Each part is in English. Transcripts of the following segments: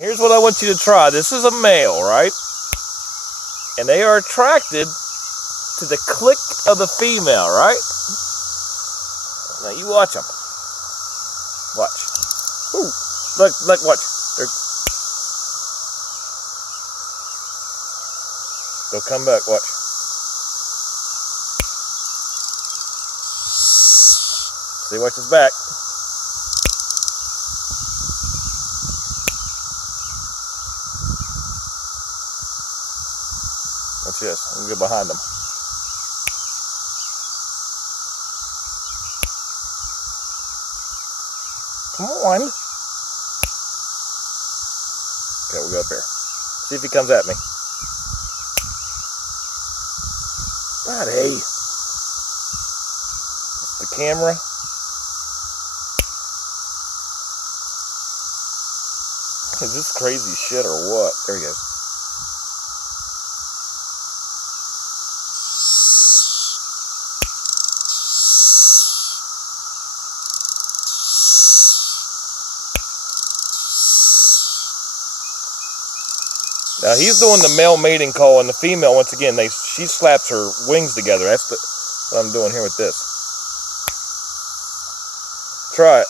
Here's what I want you to try. This is a male, right? And they are attracted to the click of the female, right? Now you watch them. Watch. Ooh. Look, watch. They'll come back, watch. See, watch his back. Watch this. I'm gonna go behind him. Come on. Okay, we'll go up here. See if he comes at me. Buddy. The camera. Is this crazy shit or what? There he goes. Now he's doing the male mating call, and the female, once again, she slaps her wings together. That's what I'm doing here with this. Try it.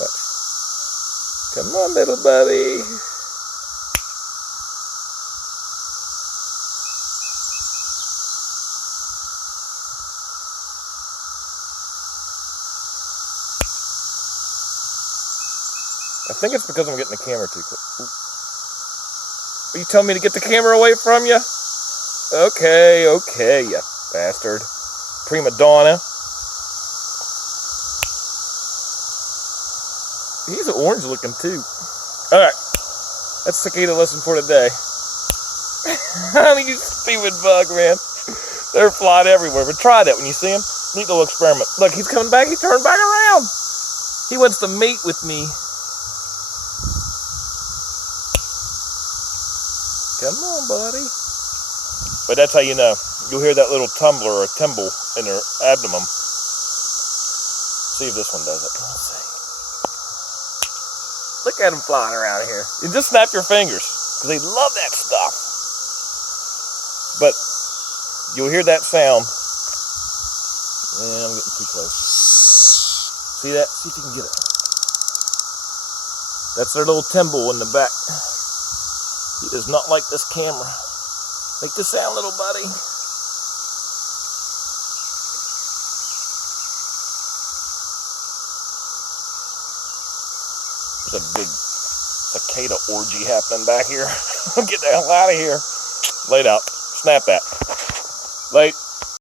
Watch. Come on, little buddy. I think it's because I'm getting the camera too close. Are you telling me to get the camera away from you? Okay, you bastard. Prima donna. He's orange looking too. Alright. That's Cicada lesson for today. You stupid bug, man. They're flying everywhere. But try that when you see them. Neat little experiment. Look, he's coming back. He turned back around. He wants to mate with me. Come on, buddy. But that's how you know. You'll hear that little tumbler or timble in their abdomen. See if this one does it. Let's see. Look at them flying around here. You just snap your fingers, because they love that stuff. But you'll hear that sound. And I'm getting too close. See that? See if you can get it. That's their little timble in the back. He does not like this camera. Make this sound, little buddy. There's a big cicada orgy happening back here. Get the hell out of here. Laid out. Snap that. Late.